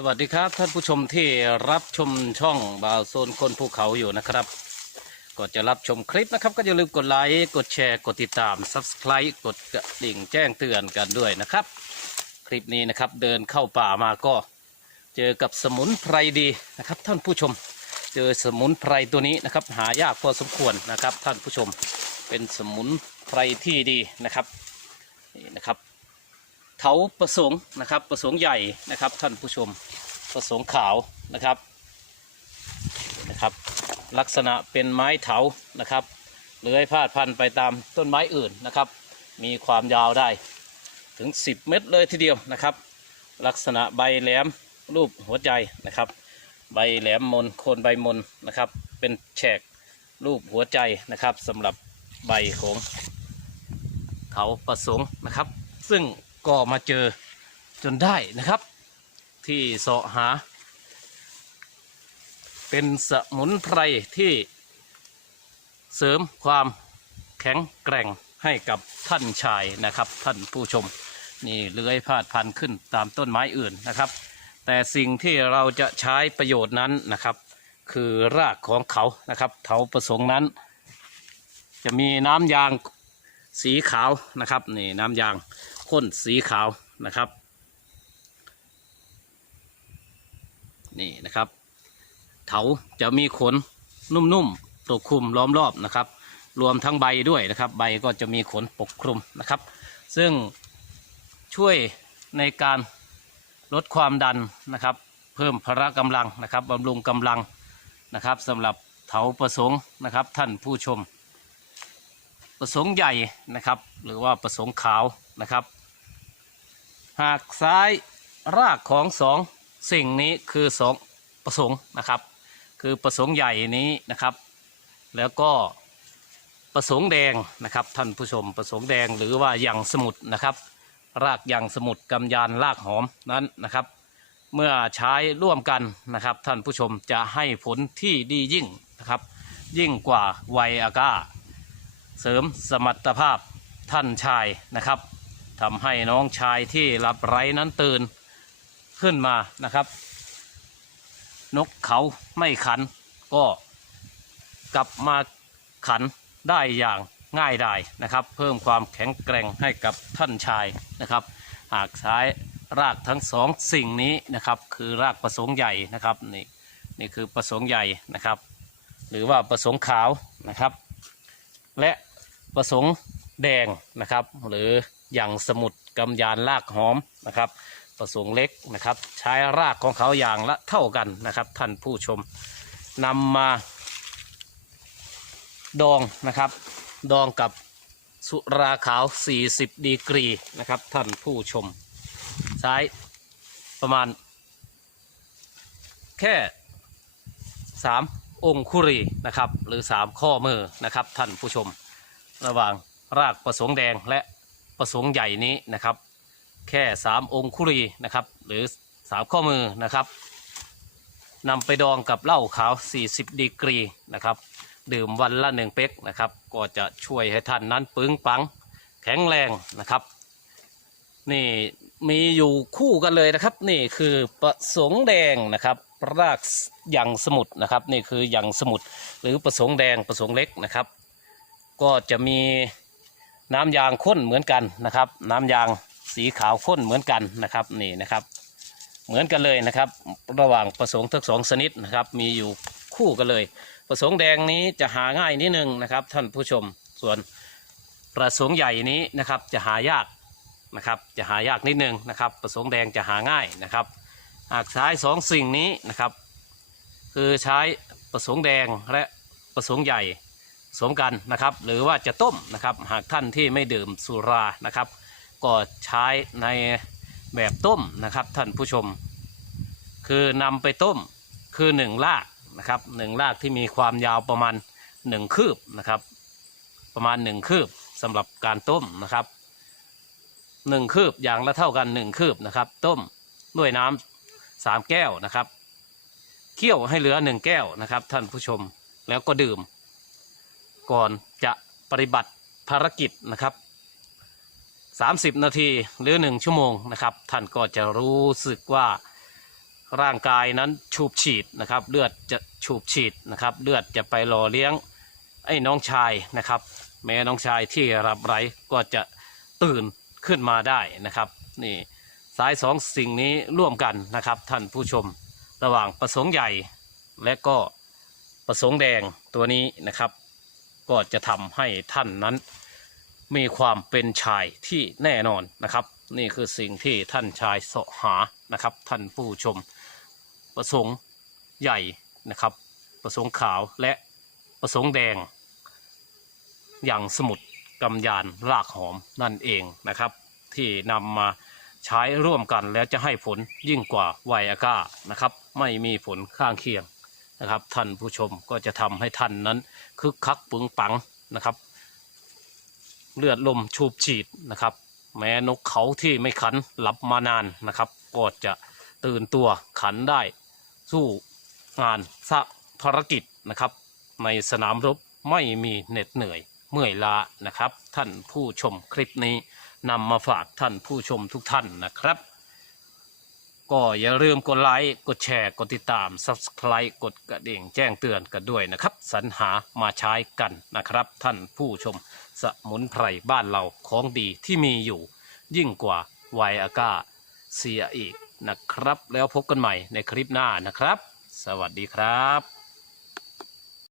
สวัสดีครับท่านผู้ชมที่รับชมช่องบ่าวโซนคนภูเขาอยู่นะครับก่อนจะรับชมคลิปนะครับ ก็อย่าลืมกดไลค์กดแชร์กดติดตาม Subscribe กดกระดิ่งแจ้งเตือนกันด้วยนะครับ คลิปนี้นะครับเดินเข้าป่ามาก็ เจอกับสมุนไพรดีนะครับ ท่านผู้ชม เจอสมุนไพรตัวนี้นะครับ หายากพอสมควรนะครับ ท่านผู้ชมเป็นสมุนไพรที่ดีนะครับนี่นะครับ เถาประสงค์นะครับ ประสงค์ใหญ่นะครับ ท่านผู้ชมประสงค์ขาวนะครับนะครับ ลักษณะเป็นไม้เถานะครับเลื้อยพาดพันไปตามต้นไม้อื่นนะครับ มีความยาวได้ถึง 10 เมตรเลยทีเดียวนะครับ ลักษณะใบแหลมรูปหัวใจนะครับ ใบแหลมมนโคนใบมนนะครับ เป็นแฉกรูปหัวใจนะครับสำหรับใบของเถาประสงค์นะครับ ซึ่ง ก็มาเจอจนได้นะครับ ที่เสาะหา เป็นสมุนไพรที่เสริมความแข็งแกร่งให้กับท่านชายนะครับ ท่านผู้ชมนี่เลื้อยพาดพันขึ้นตามต้นไม้อื่นนะครับ แต่สิ่งที่เราจะใช้ประโยชน์นั้นนะครับ คือรากของเขานะครับเถาประสงค์นั้น จะมีน้ำยางสีขาวนะครับนี่น้ำยาง ข้นสีขาวนะครับ นี่นะครับ เถาจะมีขนนุ่มๆปกคลุมล้อมรอบนะครับ รวมทั้งใบด้วยนะครับ ใบก็จะมีขนปกคลุมนะครับ ซึ่งช่วยในการลดความดันนะครับ เพิ่มพละกำลังนะครับบำรุงกำลังนะครับสำหรับเถาประสงค์นะครับท่านผู้ชม ประสงค์ใหญ่นะครับ หรือว่าประสงค์ขาวนะครับ หากซ้ายรากของสองสิ่งนี้คือสองประสงค์นะครับ คือประสงค์ใหญ่นี้นะครับ แล้วก็ประสงค์แดงนะครับท่านผู้ชมประสงค์แดงหรือว่าอย่างสมุดนะครับ รากอย่างสมุดกำยานรากหอมนั้นนะครับ เมื่อใช้ร่วมกันนะครับ ท่านผู้ชมจะให้ผลที่ดียิ่งนะครับ ยิ่งกว่าไวอาก้า เสริมสมรรถภาพท่านชายนะครับ ทำให้น้องชายที่หลับไร้นั้นตื่นขึ้นมานะครับ นกเขาไม่ขันก็กลับมาขันได้อย่างง่ายดายนะครับ เพิ่มความแข็งแกร่งให้กับท่านชายนะครับ หากใช้รากทั้งสองสิ่งนี้นะครับ คือรากประสงค์ใหญ่นะครับนี่นี่คือประสงค์ใหญ่นะครับ หรือว่าประสงค์ขาวนะครับ และประสงค์แดงนะครับ หรือ อย่างสมุดกำยานรากหอมนะครับประสงค์เล็กนะครับ ใช้รากของเขาอย่างละเท่ากันนะครับ ท่านผู้ชมนำมาดองนะครับ ดองกับสุราขาว 40 ดีกรีนะครับ ท่านผู้ชม ใช้ประมาณ แค่ 3 องคุรีนะครับ หรือ 3 ข้อมือนะครับ ท่านผู้ชม ระหว่างรากประสงค์แดงและ ประสงค์ใหญ่นี้นะครับ แค่ 3 องคุรีนะครับ หรือ 3 ข้อมือนะครับนำไปดองกับเหล้าขาว 40 ดีกรีนะครับ ดื่มวันละหนึ่งเป๊กนะครับ ก็จะช่วยให้ท่านนั้นปึงปัง แข็งแรงนะครับ นี่มีอยู่คู่กันเลยนะครับ นี่คือประสงค์แดงนะครับรากอย่างสมุดนะครับ นี่คืออย่างสมุดหรือประสงค์แดงประสงค์เล็กนะครับ ก็จะมี น้ำยางข้นเหมือนกันนะครับ น้ำยางสีขาวข้นเหมือนกันนะครับนี่นะครับ เหมือนกันเลยนะครับ ระหว่างประสงค์ทั้งสองชนิดนะครับ มีอยู่คู่กันเลยประสงค์แดงนี้จะหาง่ายนิดนึงนะครับ ท่านผู้ชมส่วนประสงค์ใหญ่นี้นะครับจะหายากนะครับจะหายากนิดนึงนะครับประสงค์แดงจะหาง่ายนะครับหากใช้สองสิ่งนี้นะครับ คือใช้ประสงค์แดงและประสงค์ใหญ่ สมกันนะครับ หรือว่าจะต้มนะครับ หากท่านที่ไม่ดื่มสุรานะครับ ก็ใช้ในแบบต้มนะครับท่านผู้ชม คือนำไปต้มคือหนึ่งรากนะครับหนึ่งรากที่มีความยาวประมาณหนึ่งคืบนะครับ ประมาณหนึ่งคืบสำหรับการต้มนะครับหนึ่งคืบอย่างละเท่ากันหนึ่งคืบนะครับ ต้มด้วยน้ำสามแก้วนะครับเคี่ยวให้เหลือหนึ่งแก้วนะครับ ท่านผู้ชมแล้วก็ดื่ม ก่อนจะปฏิบัติภารกิจนะครับ 30 นาทีหรือ 1 ชั่วโมงนะครับ ท่านก็จะรู้สึกว่าร่างกายนั้นฉูบฉีดนะครับ เลือดจะฉูบฉีดนะครับ เลือดจะไปหล่อเลี้ยงไอ้น้องชายนะครับ แม้น้องชายที่รับไร้ก็จะตื่นขึ้นมาได้นะครับนี่สายสองสิ่งนี้ร่วมกันนะครับ ท่านผู้ชมระหว่างประสงค์ใหญ่และก็ประสงค์แดงตัวนี้นะครับ ก็จะทำให้ท่านนั้น มีความเป็นชายที่แน่นอนนะครับ นี่คือสิ่งที่ท่านชายเสาะหานะครับ ท่านผู้ชมประสงค์ใหญ่นะครับ ประสงค์ขาวและประสงค์แดง อย่างสมุดกำยานรากหอมนั่นเองนะครับ ที่นำมาใช้ร่วมกันแล้วจะให้ผลยิ่งกว่าไวอาก้านะครับ ไม่มีผลข้างเคียง นะครับ ท่านผู้ชมก็จะทำให้ท่านนั้นคึกคักปึงปังนะครับ เลือดลมชูบฉีดนะครับ แม้นกเขาที่ไม่ขันหลับมานานนะครับก็จะตื่นตัวขันได้สู้งานสะภารกิจนะครับ ในสนามรบไม่มีเหน็ดเหนื่อยเมื่อยล้านะครับ ท่านผู้ชมคลิปนี้นำมาฝากท่านผู้ชมทุกท่านนะครับ ก็อย่าลืมกดไลค์ กดแชร์ กดติดตาม Subscribe กดกระดิ่งแจ้งเตือนกันด้วยนะครับ สรรหามาใช้กันนะครับ ท่านผู้ชมสมุนไพรบ้านเราของดีที่มีอยู่ ยิ่งกว่าไวอาก้าเสียอีกนะครับ แล้วพบกันใหม่ในคลิปหน้านะครับ สวัสดีครับ